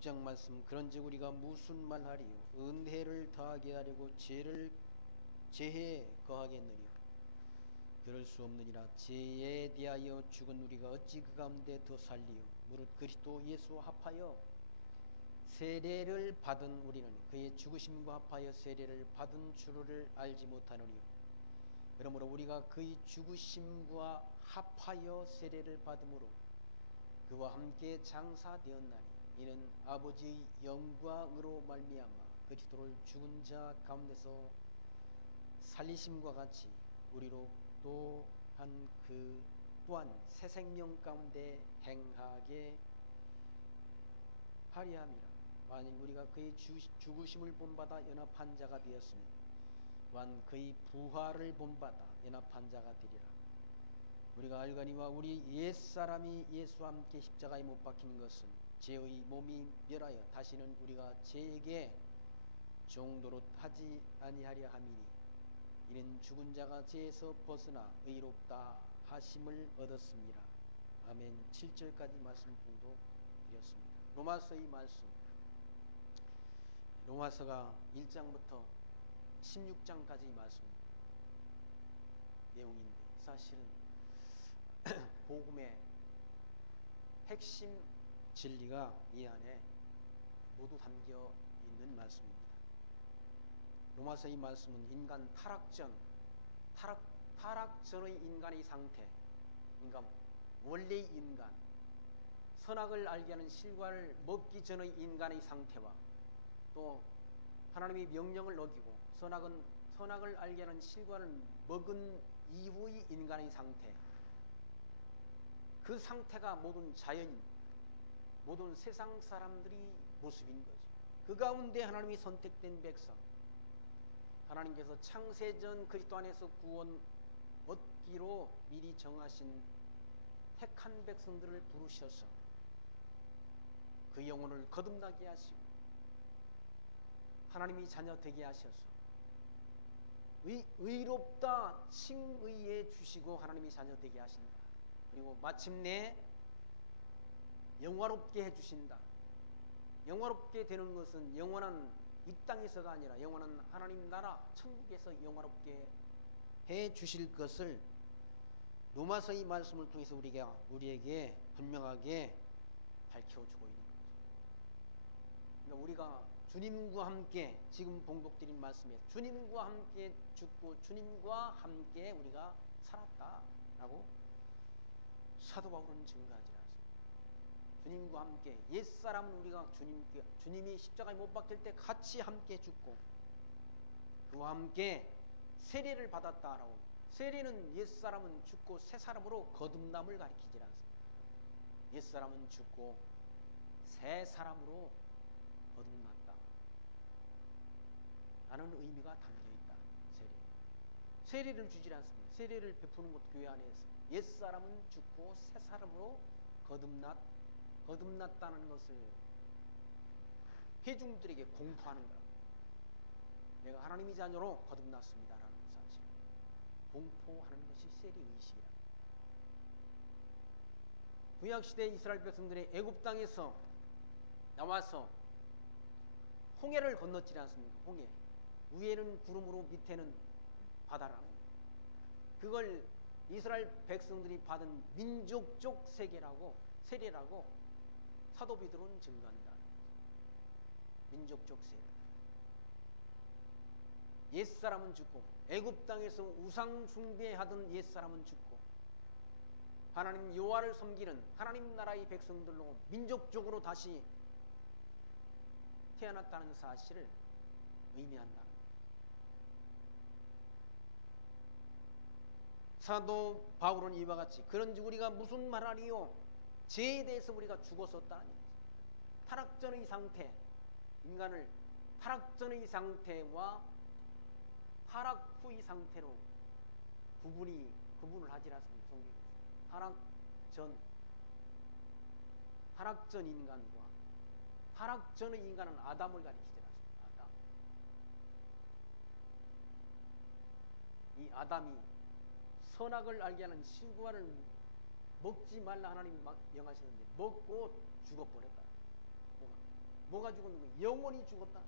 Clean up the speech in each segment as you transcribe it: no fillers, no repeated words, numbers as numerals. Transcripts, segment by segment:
16장 말씀. 그런즉 우리가 무슨 말하리요? 은혜를 더하게 하려고 죄에 거하겠느냐? 그럴 수 없느니라. 죄에 대하여 죽은 우리가 어찌 그 가운데 더 살리요? 무릇 그리스도 예수와 합하여 세례를 받은 우리는 그의 죽으심과 합하여 세례를 받은 줄을 알지 못하느니요. 그러므로 우리가 그의 죽으심과 합하여 세례를 받음으로 그와 함께 장사되었나니 이는 아버지의 영광으로 말미암아 그리스도를 죽은 자 가운데서 살리심과 같이 우리로 또한 그 또한 새 생명 가운데 행하게 하려 함이라. 만일 우리가 그의 죽으심을 본받아 연합한 자가 되었으니 또한 그의 부활을 본받아 연합한 자가 되리라. 우리가 알거니와 우리 옛사람이 예수와 함께 십자가에 못 박힌 것은 죄의 몸이 멸하여 다시는 우리가 죄에게 종노릇 하지 아니하려 함이니 이는 죽은 자가 죄에서 벗어나 의롭다 하심을 얻었습니다. 아멘. 7절까지 말씀 봉독드렸습니다. 로마서의 말씀, 로마서가 1장부터 16장까지의 말씀 내용인데 사실은 복음의 핵심 진리가 이 안에 모두 담겨 있는 말씀입니다. 로마서의 말씀은 인간 타락전의 인간의 상태, 인간 원래의 인간, 선악을 알게 하는 실과를 먹기 전의 인간의 상태와 또 하나님의 명령을 어기고 선악을 알게 하는 실과를 먹은 이후의 인간의 상태, 그 상태가 모든 자연, 모든 세상 사람들이 모습인 거죠. 그 가운데 하나님이 선택된 백성, 하나님께서 창세전 그리스도 안에서 구원 얻기로 미리 정하신 택한 백성들을 부르셔서 그 영혼을 거듭나게 하시고 하나님이 자녀 되게 하셔서 의롭다 칭의해 주시고 하나님이 자녀 되게 하신다. 그리고 마침내 영화롭게 해주신다. 영화롭게 되는 것은 영원한 이 땅에서가 아니라 영원한 하나님 나라 천국에서 영화롭게 해주실 것을 로마서의 말씀을 통해서 우리에게 분명하게 밝혀주고 있는 거죠. 그러니까 우리가 주님과 함께 지금 봉독드린 말씀에 주님과 함께 죽고 주님과 함께 우리가 살았다라고 사도 바울은 증거하지 않습니다. 주님과 함께 옛사람은 우리가 주님이 십자가에 못 박힐 때 같이 함께 죽고 그와 함께 세례를 받았다라고. 세례는 옛사람은 죽고 새사람으로 거듭남을 가리키지 않습니다. 옛사람은 죽고 새사람으로 거듭났다 라는 의미가 담겨있다. 세례를 주지 않습니다. 세례를 베푸는 것도 교회 안에서 옛사람은 죽고 새사람으로 거듭났다는 것을 회중들에게 공포하는 거라. 내가 하나님의 자녀로 거듭났습니다라는 사실 공포하는 것이 세례의식이다. 구약시대 이스라엘 백성들의 애굽 땅에서 나와서 홍해를 건넜지 않습니까? 홍해 위에는 구름으로 밑에는 바다라는 거예요. 그걸 이스라엘 백성들이 받은 민족적 세례라고 사도 베드로는 증거한다. 민족적 세례. 옛사람은 죽고 애굽 땅에서 우상 숭배하던 옛사람은 죽고 하나님 여호와를 섬기는 하나님 나라의 백성들로 민족적으로 다시 태어났다는 사실을 의미한다. 사도 바울은 이와 같이 그런즉 우리가 무슨 말하리요? 죄에 대해서 우리가 죽었었다는 얘기죠. 타락전의 상태, 인간을 타락전의 상태와 타락 후의 상태로 구분을 하지 않습니다. 성경에서 타락전 인간과 타락전의 인간은 아담을 가리키지 않습니다. 아담. 이 아담이 선악을 알게 하는 실과를 먹지 말라 하나님이 막 명하시는데 먹고 죽어버렸다. 뭐가 죽은 거예요? 영혼이 죽었다.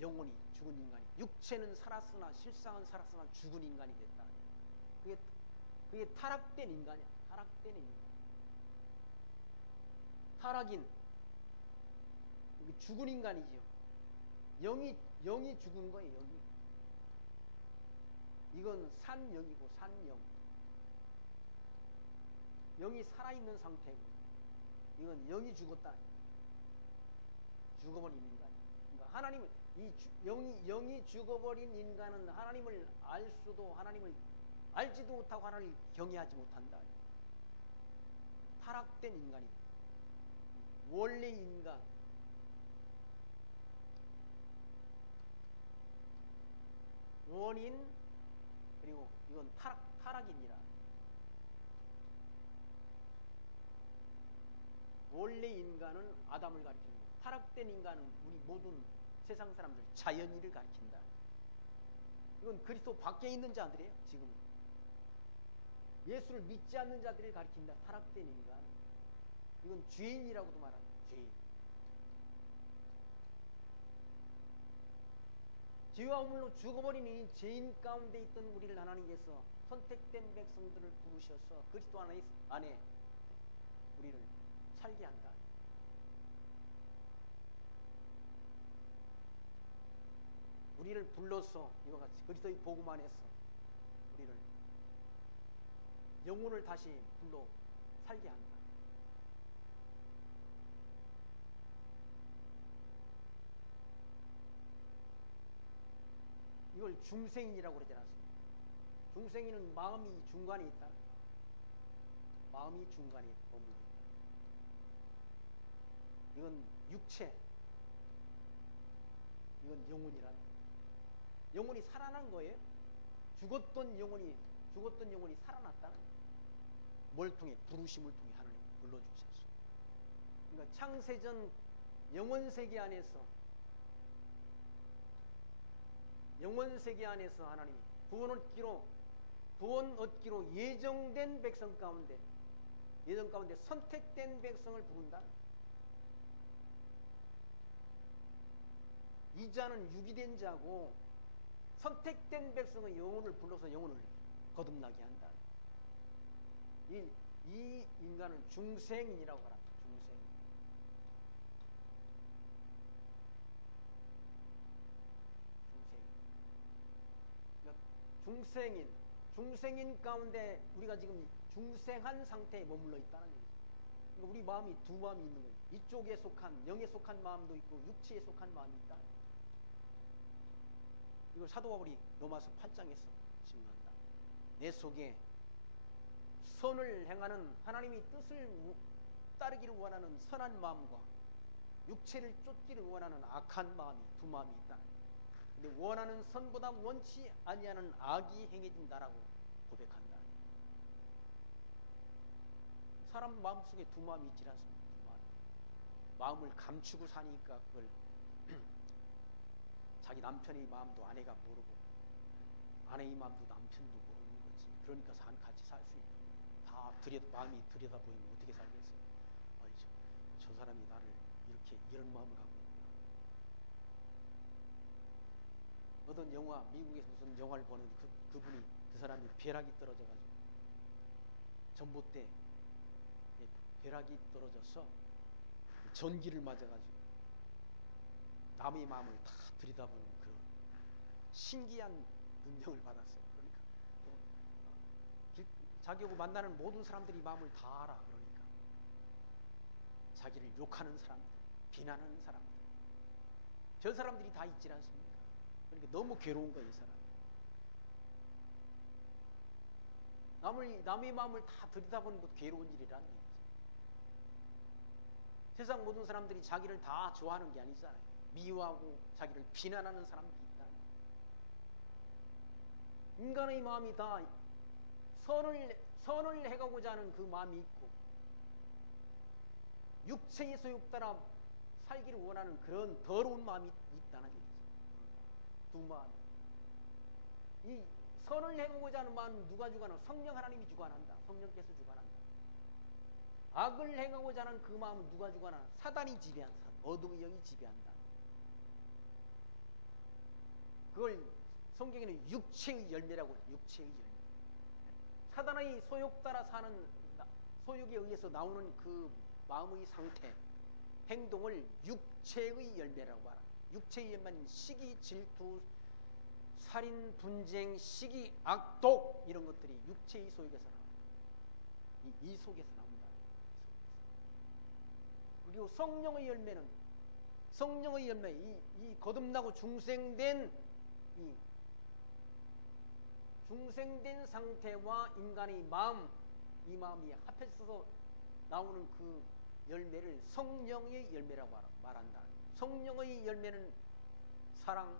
영혼이 죽은 인간이, 육체는 살았으나 실상은 살았으나 죽은 인간이 됐다. 그게 타락된 인간이야. 타락된 인간. 타락인, 죽은 인간이지요. 영이 죽은 거예요. 영이. 이건 산영이고 산영. 영이 살아있는 상태고, 이건 영이 죽었다. 죽어버린 인간. 그러니까 하나님은 영이 죽어버린 인간은 하나님을 알 수도, 하나님을 알지도 못하고 하나님을 경외하지 못한다. 타락된 인간이. 원래 인간. 원인, 그리고 이건 타락이니라. 원래 인간은 아담을 가리키는 거예요. 타락된 인간은 우리 모든 세상 사람들, 자연인을 가리킨다. 이건 그리스도 밖에 있는 자들이에요. 지금 예수를 믿지 않는 자들을 가리킨다. 타락된 인간. 이건 죄인이라고도 말합니다. 죄인. 죄와 허물로 죽어버린 이 죄인 가운데 있던 우리를 하나님께서 선택된 백성들을 부르셔서 그리스도 안에 우리를 살게 한다. 우리를 불러서 이와 같이 그리스도의 복음 안에서 우리를 영혼을 다시 불러 살게 한다. 이걸 중생인이라고 그러지 않습니까? 중생인은 마음이 중간에 있다. 마음이 중간에 머물러 있다. 이건 육체, 이건 영혼이란. 영혼이 살아난 거예요. 죽었던 영혼이 살아났다는 거예요. 뭘 통해? 부르심을 통해 하나님 불러주셨어. 그러니까 창세전 영혼세계 안에서 하나님이 구원 얻기로 예정된 백성 가운데 선택된 백성을 부른다. 이 자는 유기된 자고, 선택된 백성의 영혼을 불러서 영혼을 거듭나게 한다. 이 인간은 중생인이라고 말합니다. 중생인 가운데 우리가 지금 중생한 상태에 머물러 있다는 얘기죠. 그러니까 우리 마음이 두 마음이 있는 거예요. 이쪽에 속한, 영에 속한 마음도 있고 육체에 속한 마음이 있다. 이걸 사도 바울이 로마서 8장에서 증거한다. 내 속에 선을 행하는, 하나님의 뜻을 따르기를 원하는 선한 마음과 육체를 쫓기를 원하는 악한 마음이, 두 마음이 있다. 근데 원하는 선보다 원치 아니하는 악이 행해진다라고 고백한다. 사람 마음속에 두 마음이 있지 않습니까? 두 마음. 마음을 감추고 사니까 그걸 자기 남편의 마음도 아내가 모르고, 아내의 마음도 남편도 모르는 거지. 그러니까 같이 살 수 있는 다 마음이 들여다보이면 어떻게 살겠어요? 저 사람이 나를 이런 마음을 갖고 있구나. 어떤 영화, 미국에서 무슨 영화를 보는 그분이, 그 사람이 벼락이 떨어져가지고 전봇대 벼락이 떨어져서 전기를 맞아가지고 남의 마음을 다 들여다보는 그 신기한 능력을 받았어요. 그러니까 자기하고 만나는 모든 사람들이 마음을 다 알아. 그러니까 자기를 욕하는 사람들, 비난하는 사람들, 저 사람들이 다 있지 않습니까? 그러니까 너무 괴로운 거예요, 이 사람. 남의 마음을 다 들여다보는 것도 괴로운 일이라는 얘기죠. 세상 모든 사람들이 자기를 다 좋아하는 게 아니잖아요. 미워하고 자기를 비난하는 사람들이 있다. 인간의 마음이 다 선을 해가고자 하는 그 마음이 있고, 육체의 소욕 따라 살기를 원하는 그런 더러운 마음이 있다는 얘기죠. 두 마음. 이 선을 행하고자 하는 마음은 누가 주관하나? 성령 하나님이 주관한다. 성령께서 주관한다. 악을 행하고자 하는 그 마음은 누가 주관하나? 사단이 지배한다. 어둠의 영이 지배한다. 그걸 성경에는 육체의 열매라고 해요. 육체의 열매. 사단의 소욕 따라 사는, 소욕에 의해서 나오는 그 마음의 상태, 행동을 육체의 열매라고 하라. 육체의 열매는 시기, 질투, 살인, 분쟁, 시기, 악독, 이런 것들이 육체의 소욕에서 나옵니다. 이 속에서 나온다. 그리고 성령의 열매는, 성령의 열매, 이 거듭나고 중생된 중생된 상태와 인간의 마음, 이 마음이 합해서 나오는 그 열매를 성령의 열매라고 말한다. 성령의 열매는 사랑,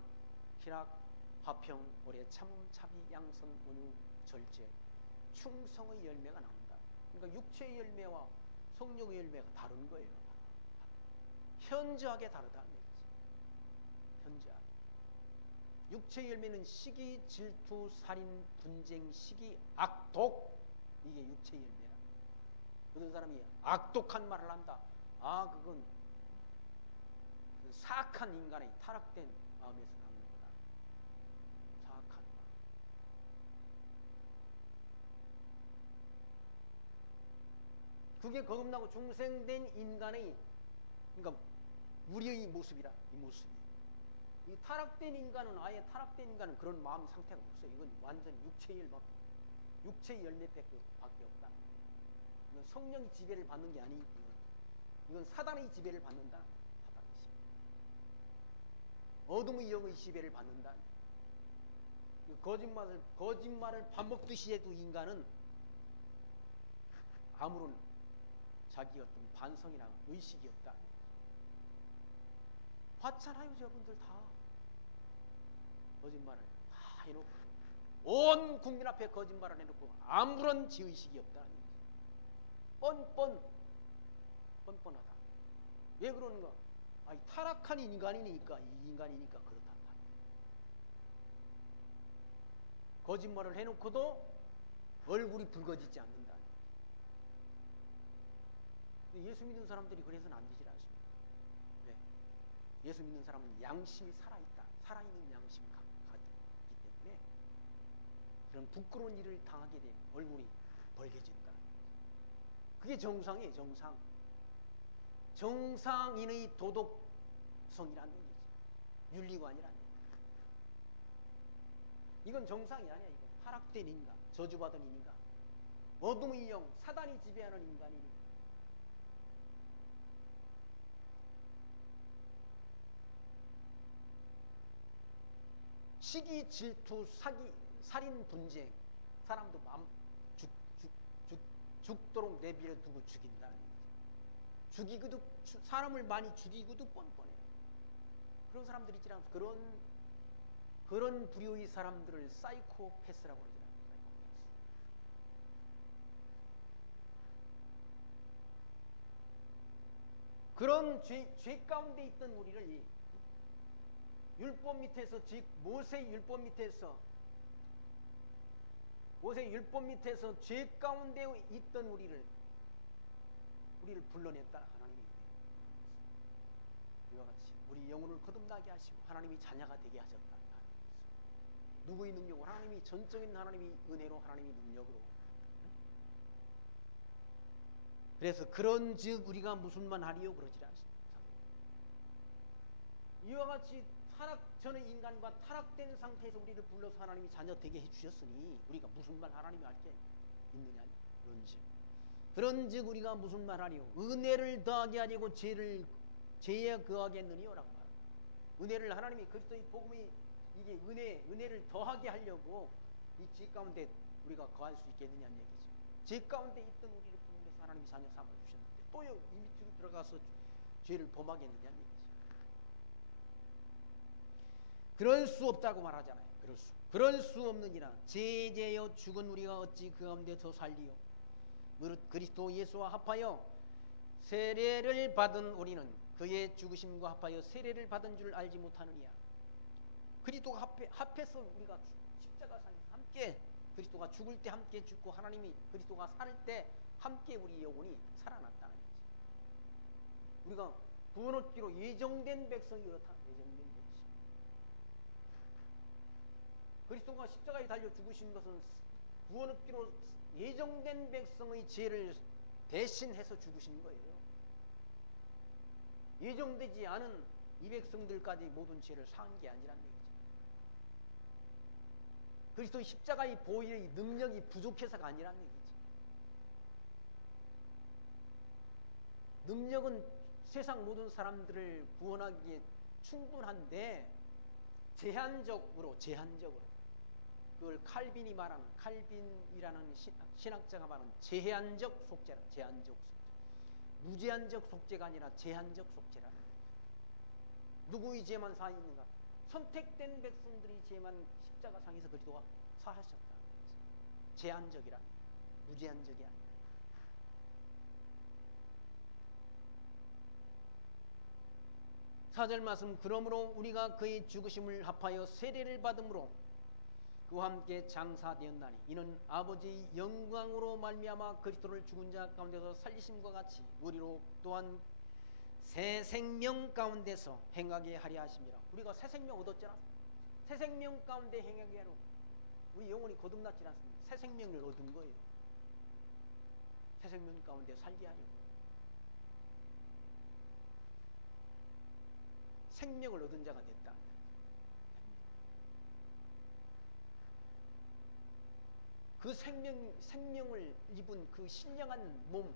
희락, 화평, 오래 참음, 자비, 양선, 온유, 절제, 충성의 열매가 나온다. 그러니까 육체의 열매와 성령의 열매가 다른 거예요. 현저하게 다르다. 현저하게. 육체의 열매는 시기, 질투, 살인, 분쟁, 시기, 악독, 이게 육체의 열매라. 어떤 사람이 악독한 말을 한다. 아, 그건 그 사악한 인간의 타락된 마음에서 나오는 거다. 사악한 마음. 그게 거듭나고 중생된 인간의, 그러니까 우리의 모습이라. 이 모습이. 이 타락된 인간은, 아예 타락된 인간은 그런 마음 상태가 없어요. 이건 완전히 육체의 열매, 육체의 열매밖에 없다. 이건 성령의 지배를 받는 게 아니고, 이건 사단의 지배를 받는다. 사단의 지배. 어둠의 영의 지배를 받는다. 거짓말을 밥 먹듯이 해도 인간은 아무런 자기 어떤 반성이나 의식이 없다. 봤잖아요, 여러분들 다. 거짓말을 다 해놓고, 온 국민 앞에 거짓말을 해놓고 아무런 지의식이 없다. 뻔뻔하다. 왜 그러는가? 아니, 타락한 인간이니까, 이 인간이니까 그렇다. 거짓말을 해놓고도 얼굴이 붉어지지 않는다. 예수 믿는 사람들이 그래서는 안 되지 않습니까? 네. 예수 믿는 사람은 양심이 살아있다. 살아있는 양심이 가지기 때문에 그런 부끄러운 일을 당하게 되면 얼굴이 벌개진다. 그게 정상이에요. 정상. 정상인의 도덕성이라는 얘기죠. 윤리관이라는 얘기죠. 이건 정상이 아니야. 이건 타락된 인간, 저주받은 인간, 어둠의 영, 사단이 지배하는 인간이니까. 시기, 질투, 사기, 살인, 분쟁, 사람도 죽도록 내버려 두고 죽인다. 죽이고도, 사람을 많이 죽이고도 뻔뻔해. 그런 사람들이 있지 않습니까? 그런 부류의 사람들을 사이코패스라고 그러지 않습니까? 그런 죄 가운데 있던 우리를 율법 밑에서, 즉 모세의 율법 밑에서 죄 가운데 있던 우리를 불러냈다. 하나님이 이와 같이 우리 영혼을 거듭나게 하시고 하나님이 자녀가 되게 하셨다. 누구의 능력으로? 하나님이, 전적인 하나님이 은혜로, 하나님이 능력으로. 그래서 그런즉 우리가 무슨 만 하리요? 그러지 않습니다. 이와 같이 타락 전의 인간과 타락된 상태에서 우리를 불러서 하나님이 자녀 되게 해주셨으니 우리가 무슨 말 하나님이 할 게 있느냐? 그런즉 우리가 무슨 말 하리요? 은혜를 더하게 하려고 죄에 거하겠느니요? 라고 말합니다. 은혜를, 하나님이 그리스도의 복음이 이게 은혜를 더하게 하려고 이 죄 가운데 우리가 거할 수 있겠느냐는 얘기죠. 죄 가운데 있던 우리를 불러서 하나님이 자녀 삼아주셨는데 또 이 밑으로 들어가서 죄를 범하겠느냐는 얘기죠. 그럴 수 없다고 말하잖아요. 그럴 수 없느니라. 제재여 죽은 우리가 어찌 그 가운데 더 살리요? 무릇 그리스도 예수와 합하여 세례를 받은 우리는 그의 죽으심과 합하여 세례를 받은 줄 알지 못하느냐. 그리스도가 합해서 우리가 십자가상에서 함께, 그리스도가 죽을 때 함께 죽고 하나님이 그리스도가 살 때 함께 우리 영혼이 살아났다는 거지. 우리가 구원 얻기로 예정된 백성이 그렇다. 예정된 백성. 그리스도가 십자가에 달려 죽으신 것은 구원 얻기로 예정된 백성의 죄를 대신해서 죽으신 거예요. 예정되지 않은 이 백성들까지 모든 죄를 사한 게 아니란 얘기죠. 그리스도의 십자가의 보혈의 능력이 부족해서가 아니란 얘기죠. 능력은 세상 모든 사람들을 구원하기에 충분한데 제한적으로 그걸 칼빈이 말하는, 칼빈이라는 신학자가 말하는 제한적 속죄라. 제한적 속죄. 무제한적 속죄가 아니라 제한적 속죄라. 누구의 죄만 사하였는가? 선택된 백성들의 죄만 십자가상에서 그리스도가 사하셨다. 제한적이라. 무제한적이 아니라. 사절 말씀, 그러므로 우리가 그의 죽으심을 합하여 세례를 받음으로 그와 함께 장사되었나니 이는 아버지의 영광으로 말미암아 그리스도를 죽은 자 가운데서 살리심과 같이 우리로 또한 새 생명 가운데서 행하게 하려 하심이라. 우리가 새 생명 얻었잖아. 새 생명 가운데 행하게 하려. 우리 영혼이 거듭났지 않습니까? 새 생명을 얻은 거예요. 새 생명 가운데 살게 하려고. 생명을 얻은 자가 됐다. 그 생명을 입은 그 신령한 몸,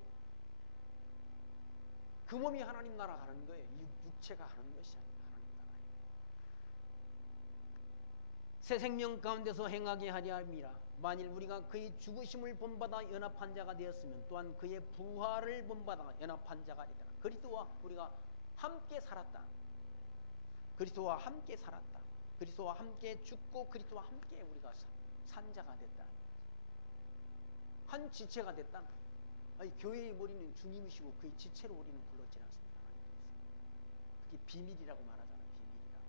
그 몸이 하나님 나라 가는 거예요. 육체가 하는 것이 아니라 하나님 나라예요. 새 생명 가운데서 행하게 하려 함이라. 만일 우리가 그의 죽으심을 본받아 연합한 자가 되었으면 또한 그의 부활을 본받아 연합한 자가 되리라. 그리스도와 우리가 함께 살았다. 그리스도와 함께 살았다. 그리스도와 함께 죽고 그리스도와 함께 우리가 산 자가 됐다. 한 지체가 됐다. 아니, 교회의 머리는 주님이시고 그의 지체로 우리는 불렀지 않습니까? 그게 비밀이라고 말하잖아. 비밀이라고.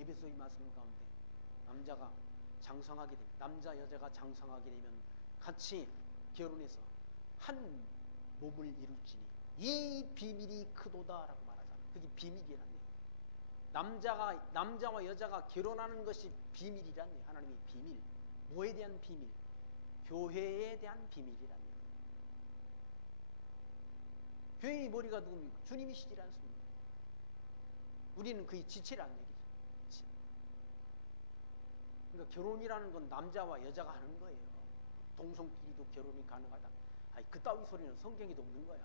에베소의 말씀 가운데 남자가 장성하게 되면, 남자 여자가 장성하게 되면 같이 결혼해서 한 몸을 이룰지니 이 비밀이 크도다라고 말하잖아. 그게 비밀이란 얘기야. 남자와 여자가 결혼하는 것이 비밀이란 얘기야. 하나님의 비밀. 뭐에 대한 비밀? 교회에 대한 비밀이란 얘기야. 교회의 머리가 누굽니까? 주님이시지 않습니까? 우리는 그의 지체라는 얘기죠. 그러니까 결혼이라는 건 남자와 여자가 하는 거예요. 동성끼리도 결혼이 가능하다. 아니, 그따위 소리는 성경에도 없는 거야.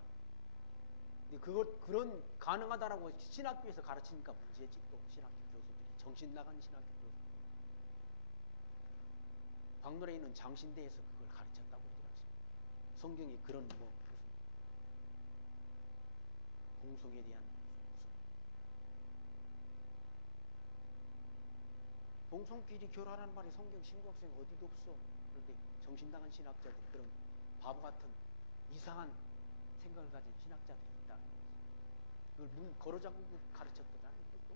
근데 그런 가능하다라고 신학교에서 가르치니까 문제지. 또 신학교 교수들이 정신 나간 신학교 교수. 박노래이는 장신대에서 그걸 가르쳤다고 그러더라고요. 성경에 그런 무슨 공성에 대한 동성끼리 결혼하는 말이 성경 신구학생 어디도 없어. 그런데 정신나간 신학자들, 그런 바보 같은 이상한 생각을 가진 신학자들이 있다. 그걸 문 걸어잡고 가르쳤더라. 또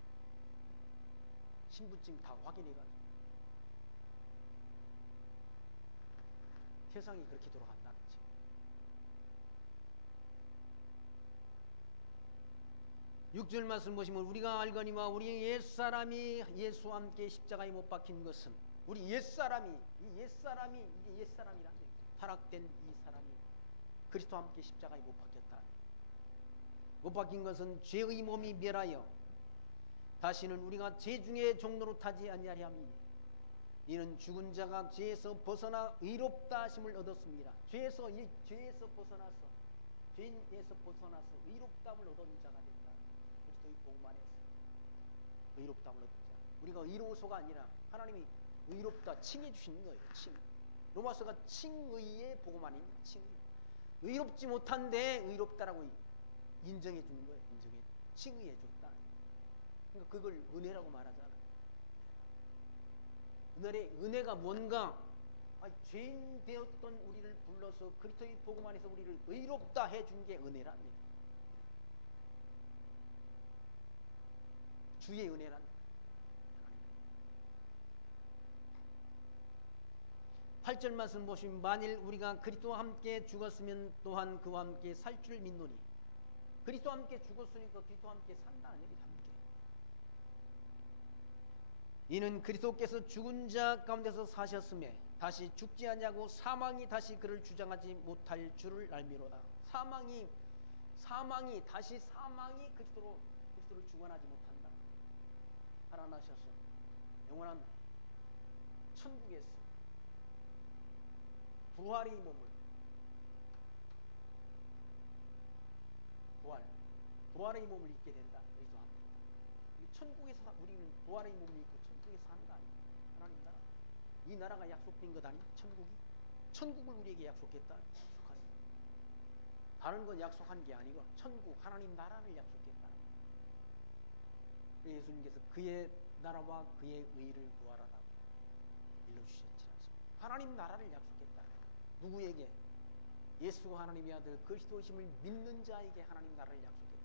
신분증 다 확인해가지고. 세상이 그렇게 돌아간다는 거지. 육절 말씀 보시면 우리가 알거니와 우리 옛사람이 예수와 함께 십자가에 못 박힌 것은 우리 옛사람이 이게 옛사람이란 얘기죠. 타락된 이 사람이 그리스도와 함께 십자가에 못 박혔다. 못 박힌 것은 죄의 몸이 멸하여 다시는 우리가 죄 중에 종로로 타지 아니하려 함이니 이는 죽은 자가 죄에서 벗어나 의롭다 하심을 얻었습니다. 죄에서 벗어나서 의롭다함을 얻은 자가 됐다. 그리스도의 복음 안에서 의롭다함을 얻은 자. 우리가 의로워서가 아니라 하나님이 의롭다 칭해 주시는 거예요. 칭. 로마서가 칭의의 복음 아닙니까? 칭의. 의롭지 못한데 의롭다라고 인정해 주는 거예요. 칭의해 줬다. 그러니까 그걸 은혜라고 말하잖아. 은혜가 뭔가? 죄인 되었던 우리를 불러서 그리스도의 복음 안에서 우리를 의롭다 해준 게 은혜란 얘기예요. 주의 은혜란 얘기예요. 8절 말씀 보시면 만일 우리가 그리스도와 함께 죽었으면 또한 그와 함께 살 줄 믿노니 그리스도와 함께 죽었으니까 그리스도와 함께 산다는 얘기죠. 함께. 이는 그리스도께서 죽은 자 가운데서 사셨음에 다시 죽지 아니하고 사망이 다시 그를 주장하지 못할 줄을 알미로다. 사망이 그리스도를 주관하지 못한다. 살아나셔서 영원한 천국에서 부활의 몸을 부활의 몸을 입게 된다. 그리스도와 함께. 천국에서 우리는 부활의 몸을 입고 천국에서 사는 거 아니에요. 하나님 나라. 이 나라가 약속된 것 아니에요. 천국을 우리에게 약속했다. 다른 건 약속한 게 아니고 천국 하나님 나라를 약속했다. 예수님께서 그의 나라와 그의 의를 구하라고 일러주셨지 않습니까? 하나님 나라를 약속했다. 누구에게? 예수가 하나님의 아들 그리스도심을 믿는 자에게 하나님 나라를 약속했다.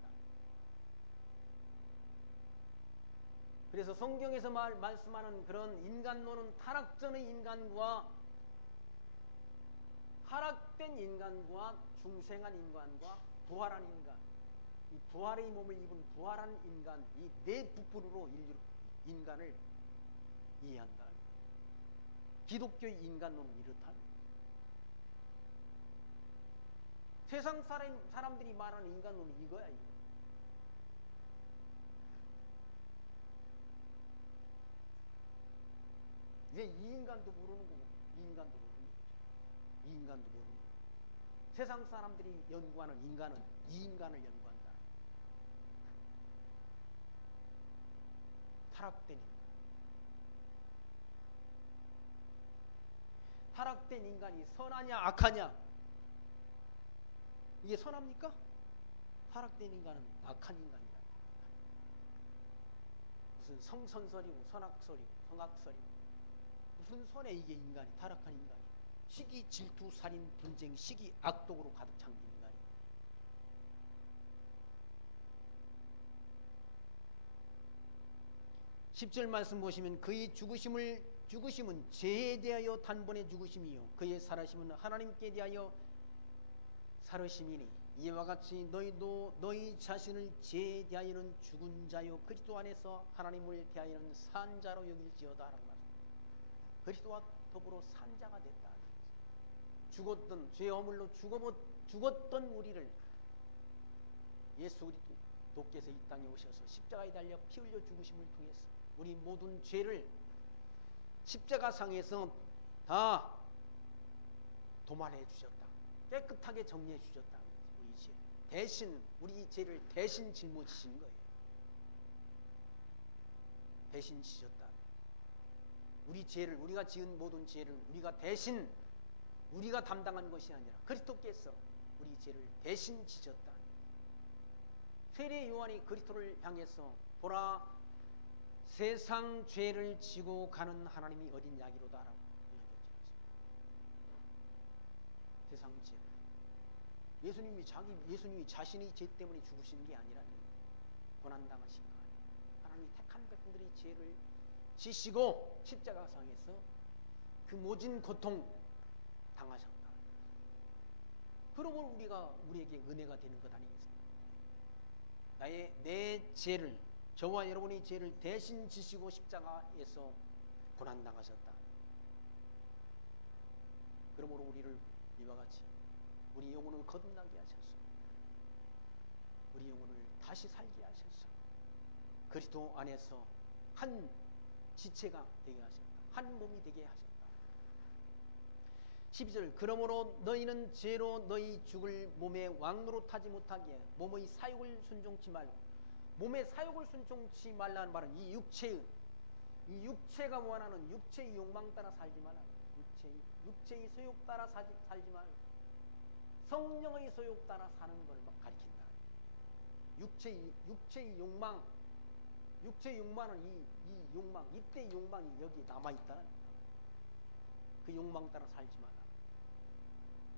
그래서 성경에서 말씀하는 그런 인간론은 타락전의 인간과 타락된 인간과 중생한 인간과 부활한 인간, 이 부활의 몸을 입은 부활한 인간, 이 네 부분으로 인간을 이해한다. 기독교의 인간론은 이렇다. 세상 사람들이 말하는 인간론은 이거야. 이거. 이제 이 인간도 모르는 거고, 이 인간도 모르는 거죠. 이 인간도 모르는 거고. 세상 사람들이 연구하는 인간은 이 인간을 연구한다. 타락된 인간. 타락된 인간이 선하냐 악하냐? 이게 선합니까? 타락된 인간은 악한 인간이다. 무슨 성선설이고 선악설이고 성악설이고 무슨 선에 이게 인간이 타락한 인간이 시기 질투 살인 분쟁 시기 악독으로 가득 찬 인간이. (10절) 말씀 보시면 그의 죽으심은 죄에 대하여 단번에 죽으심이요 그의 살아심은 하나님께 대하여 살으심이니 이와 같이 너희도 너희 자신을 죄에 대하여는 죽은 자요 그리스도 안에서 하나님을 대하여는 산 자로 여길지어다 라고 말합니다. 그리스도와 더불어 산 자가 됐다. 죽었던 죄 허물로 죽었던 우리를 예수 그리스도께서 이 땅에 오셔서 십자가에 달려 피 흘려 죽으심을 통해서 우리 모든 죄를 십자가상에서 다 도말해 주셨다. 깨끗하게 정리해 주셨다. 우리 죄 대신 우리 죄를 대신 짊어지신 거예요. 대신 지셨다. 우리 죄를 우리가 지은 모든 죄를 우리가 대신 우리가 담당한 것이 아니라 그리스도께서 우리 죄를 대신 지셨다. 세례 요한이 그리스도를 향해서 보라 세상 죄를 지고 가는 하나님이 어딨냐기로다라고 세상 죄. 예수님이 자신이 죄 때문에 죽으신 게 아니라 고난 당하신 거 아니에요. 하나님이 택한 백성들이 죄를 지시고 십자가상에서 그 모진 고통 당하셨다. 그러고 우리에게 은혜가 되는 것 아니겠습니까? 내 죄를 저와 여러분의 죄를 대신 지시고 십자가에서 고난 당하셨다. 그러므로 우리를 이와 같이 우리 영혼을 거듭나게 하셔서 우리 영혼을 다시 살게 하셔서 그리스도 안에서 한 지체가 되게 하셨다. 한 몸이 되게 하셨다. 12절 그러므로 너희는 죄로 너희 죽을 몸의 왕노릇하지 못하게 몸의 사욕을 순종치 말고 몸의 사욕을 순종치 말라는 말은 이 육체가 원하는 육체의 욕망 따라 살지 말라. 육체의 소욕 따라 살지 말고 성령의 소욕 따라 사는 것을 가리킨다. 육체의 욕망은 이 욕망, 이때의 욕망이 여기 남아있다는 거다. 그 욕망 따라 살지 마라.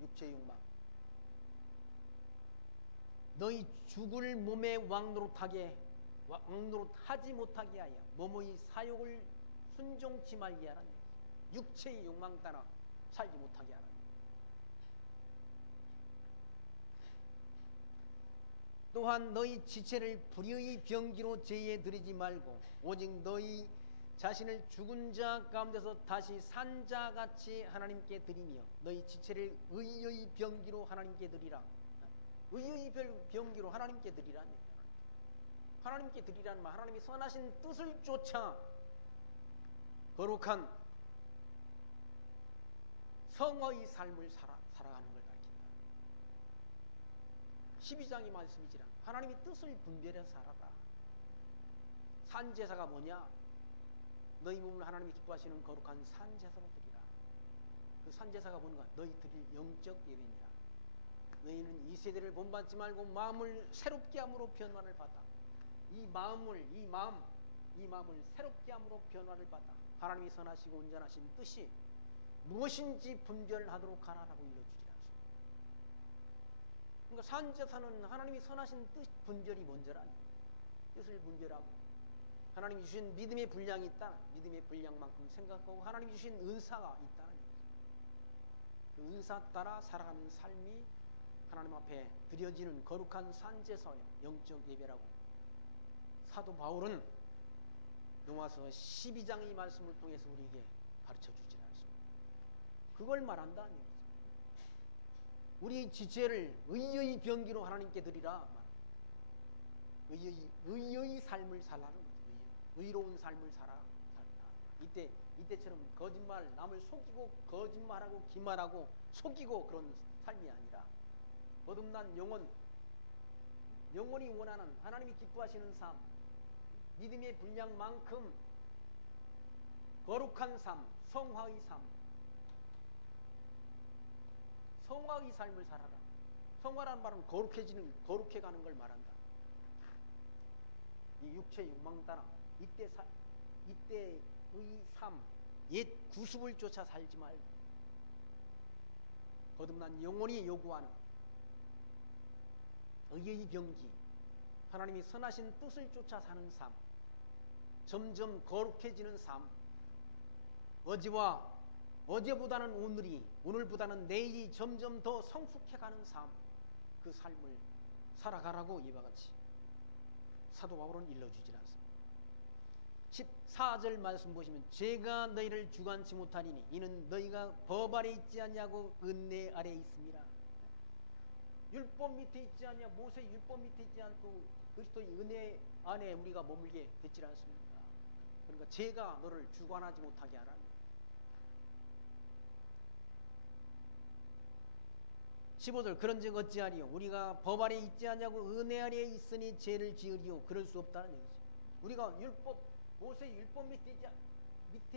육체의 욕망. 너희 죽을 몸에 왕노릇하지 못하게 하여 몸의 사욕을 순종치 말게 하라는 육체의 욕망 따라 살지 못하게 하라. 또한 너희 지체를 불의의 병기로 제에 들이지 말고 오직 너희 자신을 죽은 자 가운데서 다시 산 자같이 하나님께 드리며 너희 지체를 의의 병기로 하나님께 드리라. 의의 병기로 하나님께 드리라니. 하나님께 드리라는 말, 하나님이 선하신 뜻을 쫓아 거룩한 성화의 삶을 살아가는 걸 가르친다. 12장의 말씀이지라. 하나님의 뜻을 분별해서 살아라. 산제사가 뭐냐? 너희 몸을 하나님이 기뻐하시는 거룩한 산제사로 드리라. 그 산제사가 뭔가? 너희 드릴 영적 예배니라. 너희는 이 세대를 본받지 말고 마음을 새롭게 함으로 변화를 받아. 이 마음을 새롭게 함으로 변화를 받아. 하나님이 선하시고 온전하신 뜻이 무엇인지 분별하도록 하라라고 일러주지 않습니다. 그러니까 산제사는 하나님이 선하신 뜻 분별이 먼저라니. 뜻을 분별하고 하나님이 주신 믿음의 분량이 있다. 믿음의 분량만큼 생각하고 하나님이 주신 은사가 있다는 얘기죠. 그 은사 따라 살아가는 삶이 하나님 앞에 드려지는 거룩한 산제사요, 영적 예배라고 사도 바울은 로마서 12장의 말씀을 통해서 우리에게 가르쳐주지 않습니다. 그걸 말한다는 얘기죠. 우리 지체를 의의 병기로 하나님께 드리라. 의의 삶을 살라는 거죠. 의로운 삶을 살아. 이때처럼 거짓말, 남을 속이고 거짓말하고 기말하고 속이고 그런 삶이 아니라 거듭난 영혼이 원하는 하나님이 기뻐하시는 삶, 믿음의 분량만큼 거룩한 삶, 성화의 삶, 성화의 삶을 살아라. 성화라는 말은 거룩해가는 걸 말한다. 이 육체 욕망 따라 이때의 삶, 옛 구습을 쫓아 살지 말고 거듭난 영혼이 요구하는 의의 병기, 하나님이 선하신 뜻을 쫓아 사는 삶, 점점 거룩해지는 삶, 어제보다는 오늘보다는 내일이 점점 더 성숙해가는 삶, 그 삶을 살아가라고 이와 같이 사도 바울은 일러주질 않습니다. 14절 말씀 보시면 제가 너희를 주관치 못하리니 이는 너희가 법 아래 있지 않냐고 은혜 아래 있습니다. 율법 밑에 있지 않냐, 모세의 율법 밑에 있지 않고 그리스도의 은혜 안에 우리가 머물게 됐지 않습니까? 그러니까 제가 너를 주관하지 못하게 하라. 15절 그런즉 어찌하리요 우리가 법 아래 있지 않냐고 은혜 아래 있으니 죄를 지으리요. 그럴 수 없다는 얘기죠. 우리가 모세의 율법 밑에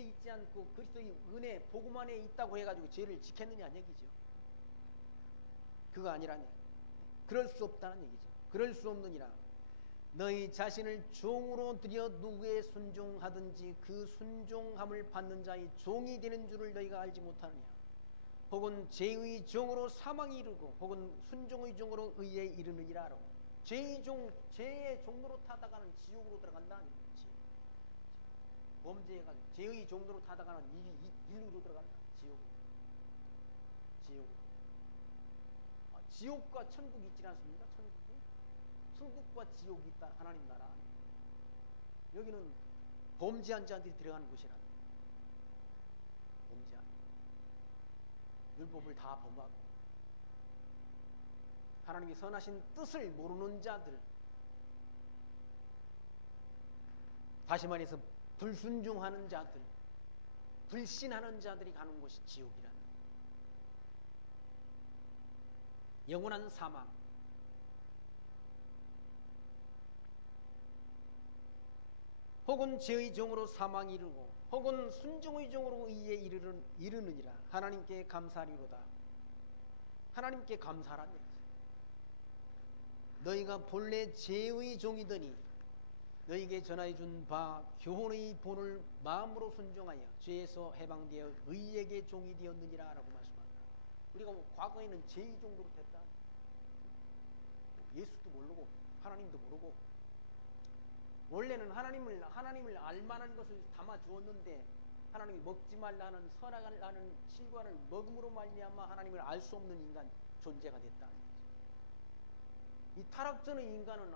있지 않고 그리스도의 은혜 복음 안에 있다고 해가지고 죄를 지켰느냐는 얘기죠. 그거 아니라니. 그럴 수 없다는 얘기죠. 그럴 수 없느니라. 너희 자신을 종으로 들여 누구에 순종하든지 그 순종함을 받는 자의 종이 되는 줄을 너희가 알지 못하느냐. 혹은 죄의 종으로 사망에 이르고 혹은 순종의 종으로 의에 이르느니라. 죄의 종으로 타다가는 지옥으로 들어간다는 얘기지. 범죄해가지고 죄의 종으로 타다가는 일루로 들어간다. 지옥과 천국이 있지 않습니까? 천국과 지옥이 있다. 하나님 나라. 여기는 범죄한 자들이 들어가는 곳이라. 범죄한 율법을 다 범하고 하나님이 선하신 뜻을 모르는 자들, 다시 말해서 불순종하는 자들, 불신하는 자들이 가는 곳이 지옥이라. 영원한 사망, 혹은 죄의 종으로 사망이 이르고 혹은 순종의 종으로 의에 이르느니라. 하나님께 감사하리로다. 하나님께 감사하라는 얘기죠. 너희가 본래 죄의 종이더니 너희에게 전하여 준 바 교훈의 본을 마음으로 순종하여 죄에서 해방되어 의에게 종이 되었느니라 라고 말씀합니다. 우리가 과거에는 죄의 종으로 됐다. 예수도 모르고 하나님도 모르고 원래는 하나님을 알만한 것을 담아 주었는데 하나님이 먹지 말라는 선악을 아는 실과를 먹음으로 말미암아 하나님을 알 수 없는 인간 존재가 됐다. 이 타락전의 인간은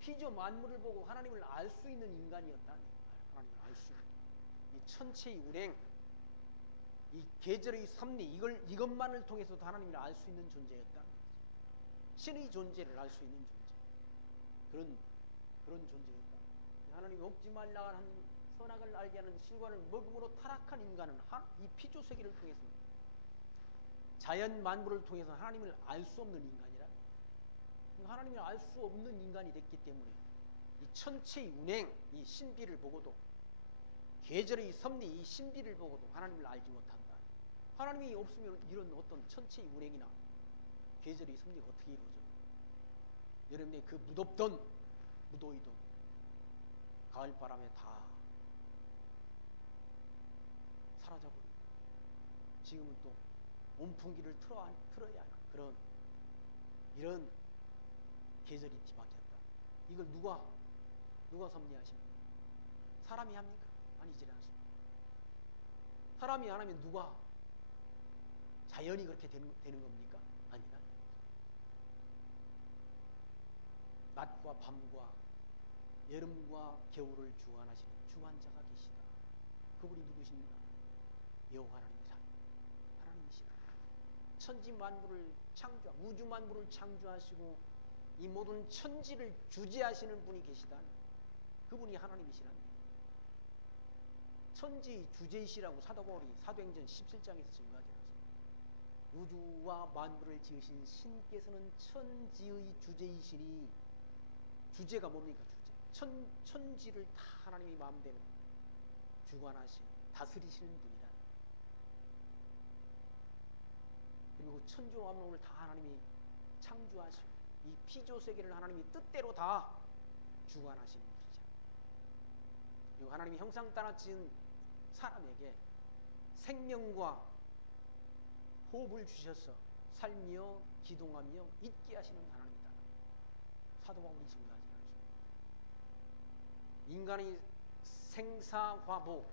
피조 만물을 보고 하나님을 알 수 있는 인간이었다. 하나님을 알 수 있는 이 천체의 운행, 이 계절의 섭리, 이것만을 통해서도 하나님을 알 수 있는 존재였다. 신의 존재를 알 수 있는 존재, 그런 존재였다. 하나님이 먹지 말라 하는 선악을 알게 하는 실과를 먹음으로 타락한 인간은 이 피조 세계를 통해서, 자연 만물을 통해서 하나님을 알 수 없는 인간이라. 하나님을 알 수 없는 인간이 됐기 때문에 이 천체의 운행, 이 신비를 보고도, 계절의 섭리, 이 신비를 보고도 하나님을 알지 못한다. 하나님이 없으면 이런 어떤 천체의 운행이나 계절의 섭리가 어떻게 이루어져? 여러분의 그 무덥던 무더위도 가을바람에 다 사라져버리고, 지금은 또 온풍기를 틀어야 하는 이런 계절이 뒤바뀌었다. 이걸 누가 섭리하십니까? 사람이 합니까? 아니지 않습니까? 사람이 안 하면 누가? 자연이 그렇게 되는 겁니까? 아니다. 낮과 밤과 여름과 겨울을 주관하시는 주관자가 계시다. 그분이 누구십니까? 여호와 하나님이시다. 천지 만물을 우주 만물을 창조하시고 이 모든 천지를 주재하시는 분이 계시다. 그분이 하나님이시랍니다. 천지 주재이시라고 사도행전 17장에서 증거하지 않습니까? 우주와 만물을 지으신 신께서는 천지의 주재이시니, 주재가 뭡니까? 천지를 다 하나님의 마음대로 주관하시고 다스리시는 분이다. 그리고 천지와 만물을 다 하나님이 창조하시고 이 피조 세계를 하나님이 뜻대로 다 주관하시는 분이죠. 그리고 하나님이 형상 따라 지은 사람에게 생명과 호흡을 주셔서 살며 기동하며 있게 하시는 하나님이다. 사도 바울이 증거하지 않습니다. 인간의 생사화복,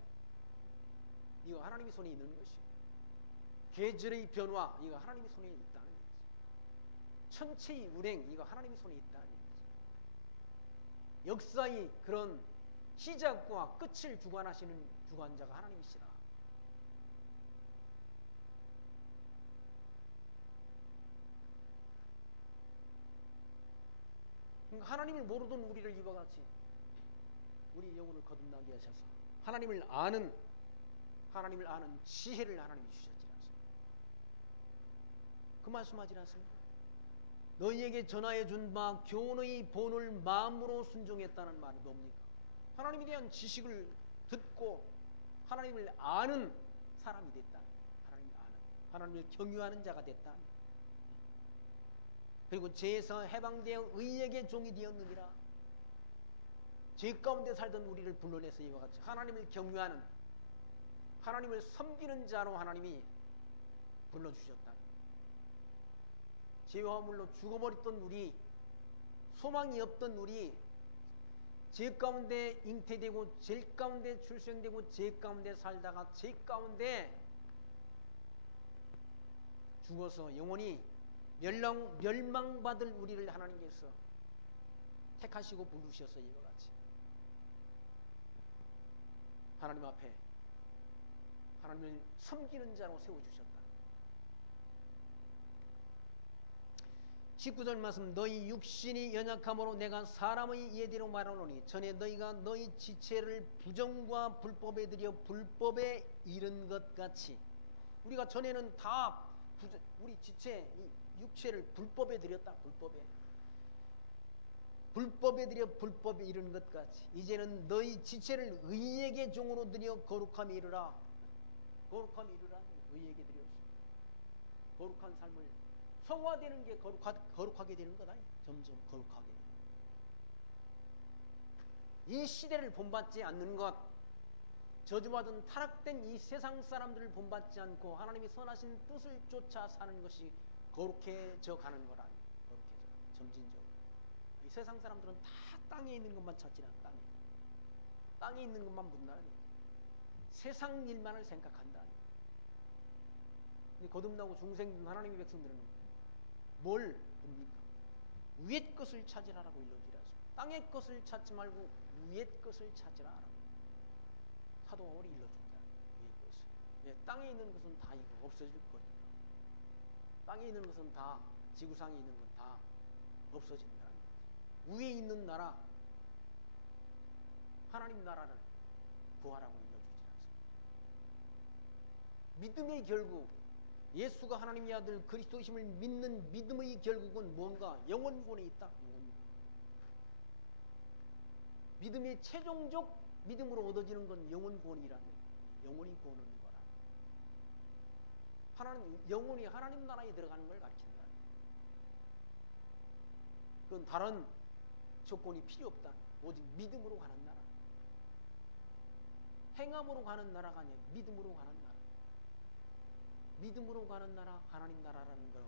이거 하나님의 손에 있는 것이고, 계절의 변화, 이거 하나님의 손에 있다는 거죠. 천체의 운행, 이거 하나님의 손에 있다는 거죠. 역사의 그런 시작과 끝을 주관하시는 주관자가 하나님이시라. 하나님을 모르던 우리를 이와 같이 우리 영혼을 거듭나게 하셔서 하나님을 아는 지혜를 하나님이 주셨지 않습니까? 그 말씀하지 않습니까? 너희에게 전하여 준 바 교훈의 본을 마음으로 순종했다는 말은 뭡니까? 하나님에 대한 지식을 듣고 하나님을 아는 사람이 됐다. 하나님을 경유하는 자가 됐다. 그리고 죄에서 해방되어 의에게 종이 되었느니라. 죄 가운데 살던 우리를 불러내서 이와 같이 하나님을 경유하는, 하나님을 섬기는 자로 하나님이 불러주셨다. 죄와 허물로 죽어버렸던 우리, 소망이 없던 우리, 죄 가운데 잉태되고 죄 가운데 출생되고 죄 가운데 살다가 죄 가운데 죽어서 영원히 멸망받을 우리를 하나님께서 택하시고 부르셔서 이와 같이 하나님 앞에 하나님을 섬기는 자로 세워주셨다. 19절 말씀, 너희 육신이 연약함으로 내가 사람의 예대로 말하노니 전에 너희가 너희 지체를 부정과 불법에 들여 불법에 이른 것 같이, 우리가 전에는 다 우리 지체, 육체를 불법에 들였다. 불법에 들여 불법에 이르는 것 같이 이제는 너희 지체를 의에게 종으로 들여 거룩함에 이르라. 의에게 들여서 거룩한 삶을 성화되는 게 거룩하게 되는 거다. 점점 거룩하게 되는 이 시대를 본받지 않는 것, 저주받은 타락된 이 세상 사람들을 본받지 않고 하나님이 선하신 뜻을 쫓아 사는 것이 거룩해져 가는 거라. 점진적으로 이 세상 사람들은 다 땅에 있는 것만 찾지 않아. 땅에 있는 것만 묻나요. 세상 일만을 생각한다. 근데 거듭나고 중생된 하나님의 백성들은 뭘 봅니까? 위의 것을 찾으라라고 일러주라. 땅의 것을 찾지 말고 위의 것을 찾으라. 사도 바울이 일러준다. 위의 것을. 예, 땅에 있는 것은 다 이거 없어질 거니까. 땅에 있는 것은 다, 지구상에 있는 건 다 없어진다. 위에 있는 나라, 하나님 나라를 구하라고 일러주지 않습니다. 믿음의 결국, 예수가 하나님의 아들 그리스도이심을 믿는 믿음의 결국은 뭔가? 영원권에 있다. 믿음의 최종적 믿음으로 얻어지는 건 영원권이라며. 영원히 구원을 거라. 하나님, 영원히 하나님 나라에 들어가는 걸 가르친다. 그건 다른 조건이 필요 없다. 오직 믿음으로 가는 나라. 행함으로 가는 나라가 아니라 믿음으로 가는 나라. 믿음으로 가는 나라, 하나님 나라라는 걸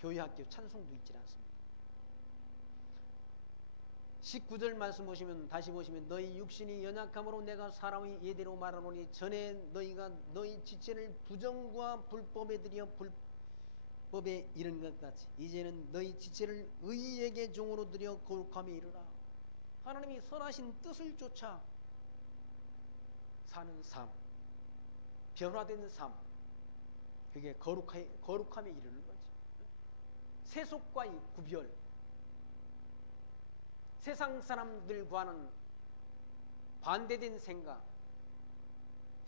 교회학교 찬송도 있지 않습니다. 19절 말씀 보시면, 다시 보시면, 너희 육신이 연약함으로 내가 사람의 예대로 말하노니 전에 너희가 너희 지체를 부정과 불법에 들여 불법에 이른 것 같이 이제는 너희 지체를 의에게 종으로 들여 거룩함에 이르라. 하나님이 선하신 뜻을 쫓아 사는 삶, 변화된 삶, 그게 거룩함에 이르는 거지. 세속과의 구별, 세상 사람들과는 반대된 생각.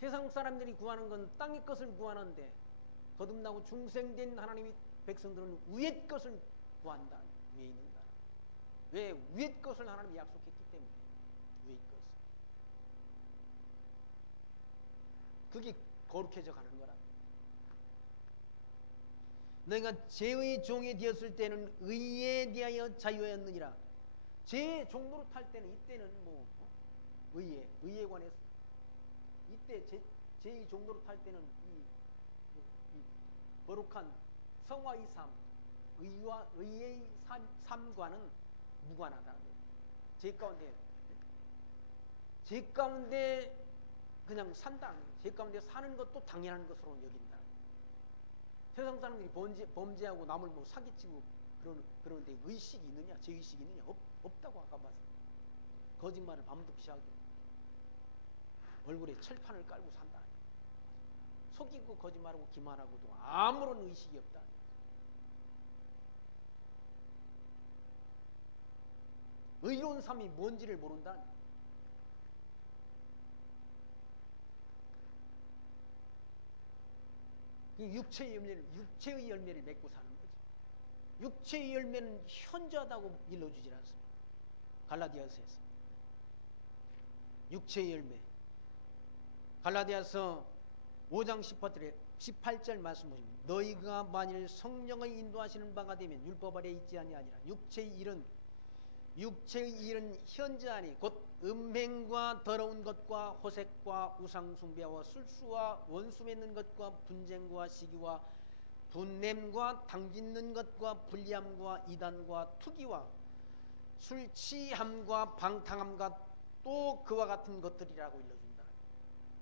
세상 사람들이 구하는 건 땅의 것을 구하는데 거듭나고 중생된 하나님의 백성들은 위의 것을 구한다. 위에 있는 나라. 왜? 위의 것을 하나님이 약속했기 때문에. 위의 것을. 그게 거룩해져 가는 거라. 너희가 죄의 종이 되었을 때는 의에 대하여 자유하였느니라. 죄의 종로로 탈 때는, 이때는 뭐 의에 관해서, 이때 죄의 종로로 탈 때는 이 거룩한 성화의 삶, 의의 삶과는 무관하다. 죄 가운데 그냥 산다. 죄 가운데 사는 것도 당연한 것으로 여긴다. 세상 사람들이 범죄하고 남을 뭐 사기치고 그러는데 의식이 있느냐? 죄의식이 있느냐? 없다고 아까 말했습니다. 거짓말을 밤늦게 하고 얼굴에 철판을 깔고 산다. 속이고 거짓말하고 기만하고도 아무런 의식이 없다. 의로운 삶이 뭔지를 모른다. 육체의 열매를 맺고 사는 거지. 육체의 열매는 현저하다고 일러주질 않습니다. 갈라디아서에서 육체의 열매, 갈라디아서 5장 18절 말씀 보시면, 너희가 만일 성령의 인도하시는 바가 되면 율법 아래 있지 아니하니라. 육체의 일은 현저하니 곧 음행과 더러운 것과 호색과 우상숭배와 술수와 원수 맺는 것과 분쟁과 시기와 분냄과 당짓는 것과 불리함과 이단과 투기와 술 취함과 방탕함과 또 그와 같은 것들이라고 일러준다.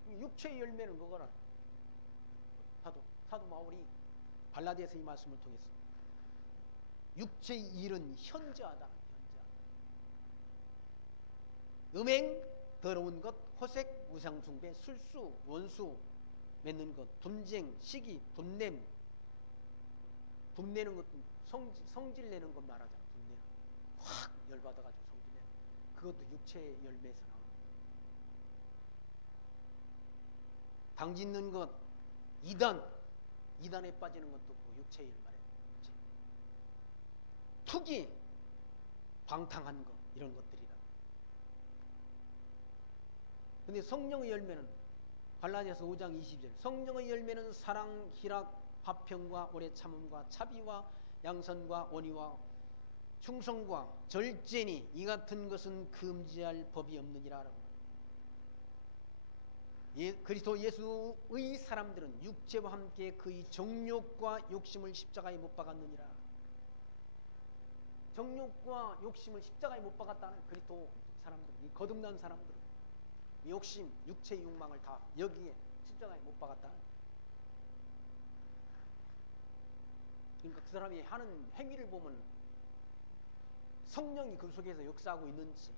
육체의 열매는 그거라. 사도 바울이 갈라디아서 이 말씀을 통해서 육체의 일은 현저하다. 음행, 더러운 것, 호색, 우상숭배, 술수, 원수 맺는 것, 분쟁, 시기, 분냄. 분내는 것도 성질 내는 것 말하잖아. 분내. 확 열받아가지고 성질 내는. 그것도 육체의 열매에서 나옵니다. 당짓는 것, 이단에 빠지는 것도 그 육체의 열매래. 투기, 방탕한 것, 이런 것들이라. 근데 성령의 열매는 갈라디아서 5장 20절, 성령의 열매는 사랑, 희락, 화평과 오래 참음과 자비와 양선과 온유와 충성과 절제니 이 같은 것은 금지할 법이 없느니라. 그리스도 예수의 사람들은 육체와 함께 그의 정욕과 욕심을 십자가에 못 박았느니라. 정욕과 욕심을 십자가에 못 박았다는 그리스도 사람들, 이 거듭난 사람들은 욕심, 육체의 욕망을 다 여기에 십자가에 못 박았다. 그러니까 그 사람이 하는 행위를 보면 성령이 그 속에서 역사하고 있는지,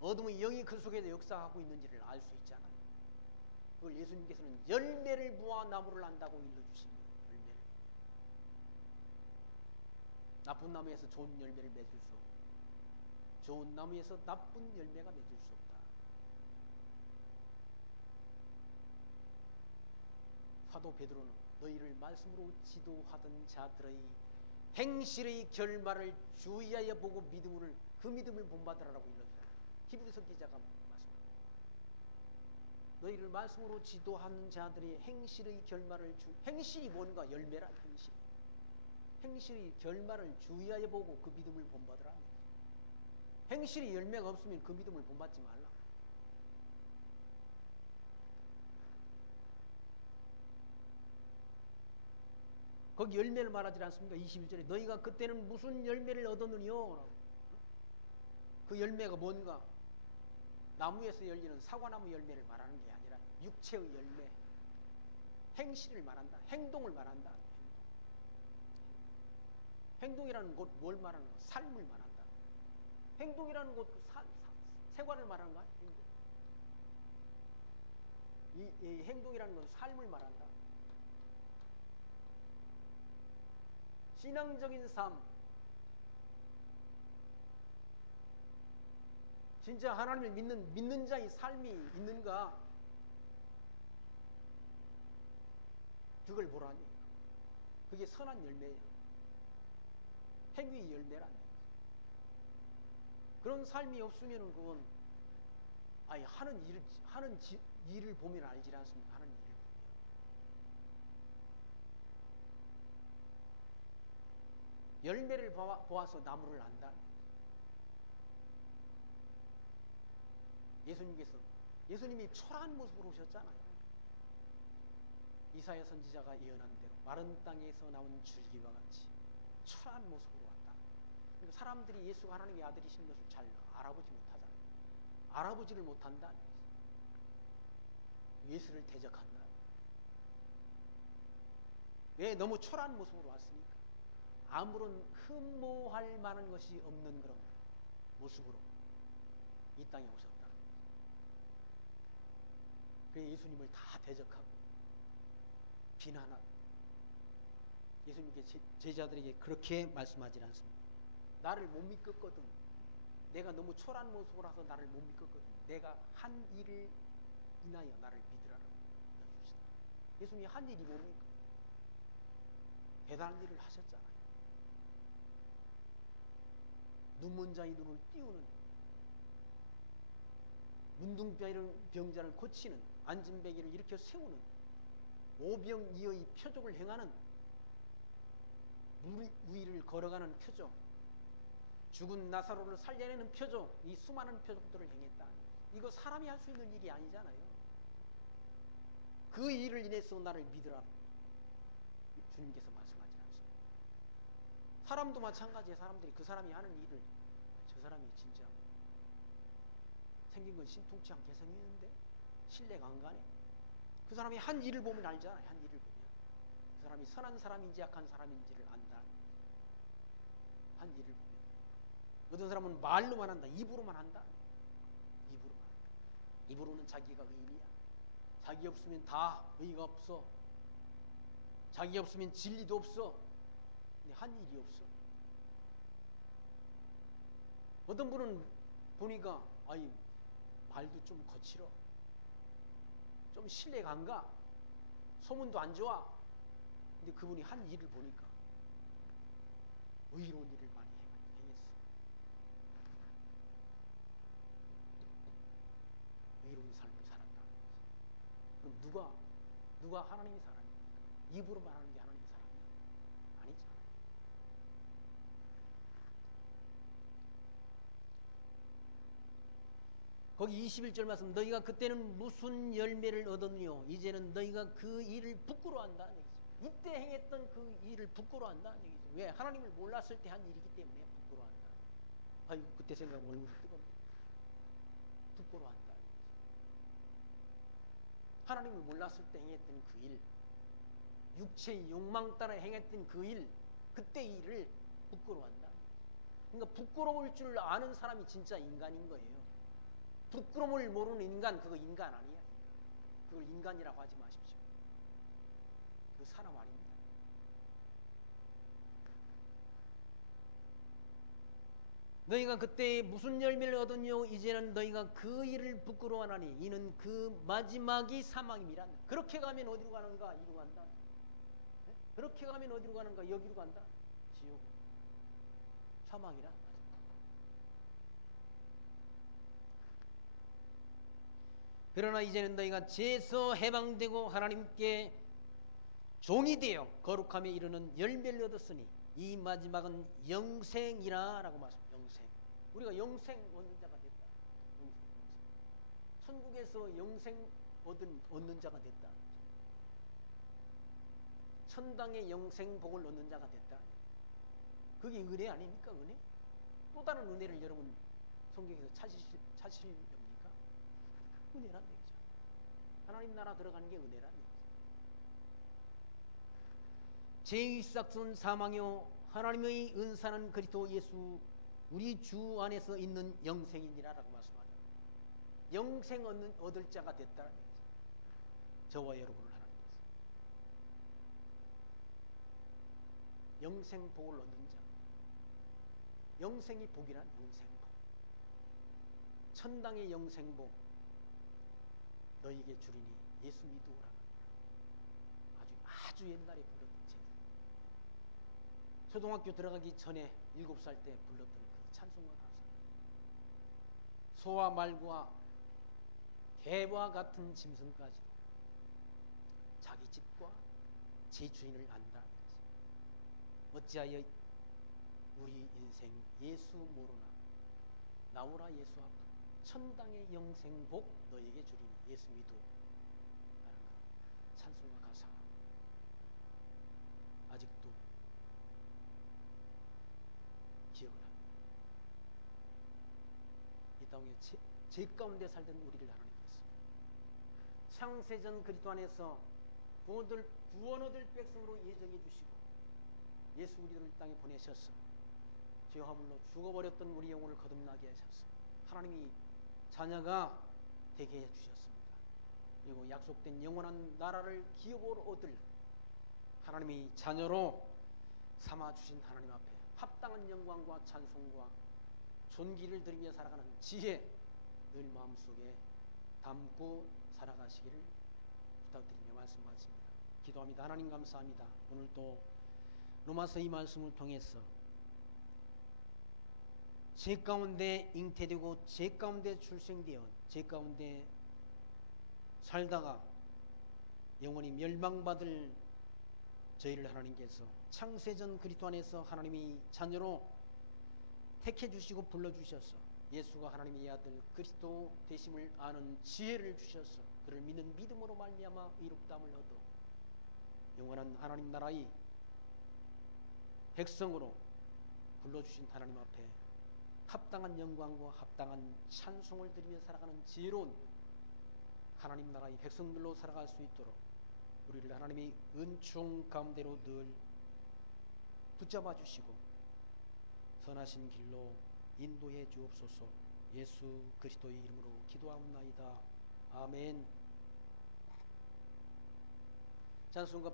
어둠의 영이 그 속에서 역사하고 있는지를 알 수 있잖아요. 그걸 예수님께서는 열매를 보아 나무를 안다고 일러주십니다. 열매를. 나쁜 나무에서 좋은 열매를 맺을 수 없고, 좋은 나무에서 나쁜 열매가 맺을 수 없다. 사도 베드로는 너희를 말씀으로 지도하던 자들의 행실의 결말을 주의하여 보고 그 믿음을 본받으라고 일렀다. 히브리서 기자가 말씀합니다. 너희를 말씀으로 지도하는 자들의 행실의 결말을 행실이 뭔가? 열매라. 행실의 결말을 주의하여 보고 그 믿음을 본받으라. 행실이 열매가 없으면 그 믿음을 본받지 말라. 거기 열매를 말하지 않습니까? 21절에 너희가 그때는 무슨 열매를 얻었느뇨? 그 열매가 뭔가? 나무에서 열리는 사과나무 열매를 말하는 게 아니라 육체의 열매, 행실을 말한다. 행동을 말한다. 행동이라는 것 뭘 말하는 거야? 삶을 말한다. 행동이라는 것 생활을 말하는 거야. 이 행동이라는 건 삶을 말한다. 신앙적인 삶, 진짜 하나님을 믿는 자의 삶이 있는가? 그걸 보라니. 그게 선한 열매예요. 행위의 열매라는 거예요. 그런 삶이 없으면 그건 하는 일을 보면 알지 않습니까? 하는 일을 보면. 열매를 보아서 나무를 안다. 예수님이 초라한 모습으로 오셨잖아요. 이사야 선지자가 예언한 대로 마른 땅에서 나온 줄기와 같이 초라한 모습으로 왔다. 그러니까 사람들이 예수가 하나님의 아들이신 것을 잘 알아보지 못하잖아요. 알아보지를 못한다. 예수를 대적한다. 왜? 너무 초라한 모습으로 왔으니까. 아무런 흠모할 만한 것이 없는 그런 모습으로 이 땅에 오셨다. 그래서 예수님을 다 대적하고 비난하고, 예수님께 제자들에게 그렇게 말씀하지 않습니다. 나를 못 믿겠거든. 내가 너무 초라한 모습으로 와서 나를 못 믿겠거든. 내가 한 일을 인하여 나를 믿으라고 일러주시다. 예수님이 한 일이 뭡니까? 대단한 일을 하셨잖아요. 눈먼 자의 눈을 띄우는, 문둥병자를 고치는, 안진뱅이를 일으켜 세우는, 오병이어의 표적을 행하는, 물 위를 걸어가는 표적, 죽은 나사로를 살려내는 표적, 이 수많은 표적들을 행했다. 이거 사람이 할 수 있는 일이 아니잖아요. 그 일을 인해서 나를 믿으라 주님께서 말씀하지 않습니다. 사람도 마찬가지예요. 사람들이 그 사람이 하는 일을, 저 사람이 진짜 생긴 건 신통치 않게 생겼는데 신뢰가 안 가네. 그 사람이 한 일을 보면 알잖아요. 한 일을 보면 그 사람이 선한 사람인지 악한 사람인지를 안다. 한 일을 보면. 어떤 사람은 말로만 한다. 입으로만 한다. 입으로만 한다. 입으로는 자기가 의인이야. 자기 없으면 다 의의가 없어. 자기 없으면 진리도 없어. 근데 한 일이 없어. 어떤 분은 보니까 말도 좀 거칠어. 좀 신뢰가 안 가. 소문도 안 좋아. 근데 그분이 한 일을 보니까 의로운 일을 많이 행했어. 의로운 삶을 살았다. 그럼 누가 하나님의 사람입니까? 입으로 말하는 게 하나님의 사람이야? 아니잖아요. 거기 21절 말씀, 너희가 그때는 무슨 열매를 얻었느뇨? 이제는 너희가 그 일을 부끄러워한다는 얘기죠. 이때 행했던 그 일을 부끄러워한다는 얘기죠. 왜? 하나님을 몰랐을 때 한 일이기 때문에 부끄러워한다. 그때 생각하면 얼굴이 뜨겁네. 부끄러워한다. 하나님을 몰랐을 때 행했던 그 일, 육체의 욕망 따라 행했던 그 일, 그때 일을 부끄러워한다. 그러니까 부끄러울 줄 아는 사람이 진짜 인간인 거예요. 부끄러움을 모르는 인간, 그거 인간 아니야. 그걸 인간이라고 하지 마십시오. 그 사람 아닙니다. 너희가 그때 무슨 열매를 얻었뇨? 이제는 너희가 그 일을 부끄러워하나니 이는 그 마지막이 사망임이라. 그렇게 가면 어디로 가는가? 이리로 간다. 그렇게 가면 어디로 가는가? 여기로 간다. 지옥. 사망이라. 그러나 이제는 너희가 죄에서 해방되고 하나님께 종이 되어 거룩함에 이르는 열매를 얻었으니 이 마지막은 영생이라 라고 말씀합니다. 영생. 우리가 영생 얻는 자가 됐다. 천국에서 영생 얻는 자가 됐다. 천당의 영생 복을 얻는 자가 됐다. 그게 은혜 아닙니까? 은혜? 또 다른 은혜를 여러분 성경에서 찾으십니까? 은혜란 얘기죠. 하나님 나라 들어가는 게 은혜란 얘기죠. 죄의 싹은 사망이요 하나님의 은사는 그리스도 예수 우리 주 안에서 있는 영생이니라라고 말씀하죠. 영생 얻을 자가 됐다는 얘기죠. 저와 여러분을 하나님께서 영생 복을 얻는 자. 영생이 복이란 영생복. 천당의 영생복 너희에게 주리니 예수 믿으라는 아주 옛날에 불렀던 제사. 초등학교 들어가기 전에 7살 때 불렀던 그 찬송가 가사. 소와 말과 개와 같은 짐승까지도 자기 집과 제 주인을 안다. 어찌하여 우리 인생 예수 모르나 나오라 예수 앞 천당의 영생복 너에게 주리니 예수 믿어 라는 찬송가 가사 아직도 기억을 합니다. 이 땅에 죄 가운데 살던 우리를 하나님께서 창세전 그리스도 안에서 구원 얻을 백성으로 예정해 주시고 예수 우리를 땅에 보내셔서 죄와 물로 죽어버렸던 우리 영혼을 거듭나게 하셔서 하나님이 자녀가 되게 해주셨습니다. 그리고 약속된 영원한 나라를 기업으로 얻을 하나님의 자녀로 삼아주신 하나님 앞에 합당한 영광과 찬송과 존귀를 드리며 살아가는 지혜 늘 마음속에 담고 살아가시기를 부탁드리며 말씀 마칩니다. 기도합니다. 하나님 감사합니다. 오늘 또 로마서 이 말씀을 통해서 죄 가운데 잉태되고 죄 가운데 출생되어 죄 가운데 살다가 영원히 멸망받을 저희를 하나님께서 창세전 그리스도 안에서 하나님이 자녀로 택해 주시고 불러 주셔서 예수가 하나님의 아들 그리스도 되심을 아는 지혜를 주셔서 그를 믿는 믿음으로 말미암아 의롭다함을 얻어 영원한 하나님 나라의 백성으로 불러주신 하나님 앞에 합당한 영광과 합당한 찬송을 드리며 살아가는 지혜로운 하나님 나라의 백성들로 살아갈 수 있도록 우리를 하나님의 은총 가운데로 늘 붙잡아 주시고 선하신 길로 인도해 주옵소서. 예수 그리스도의 이름으로 기도하옵나이다. 아멘. 찬송가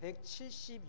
176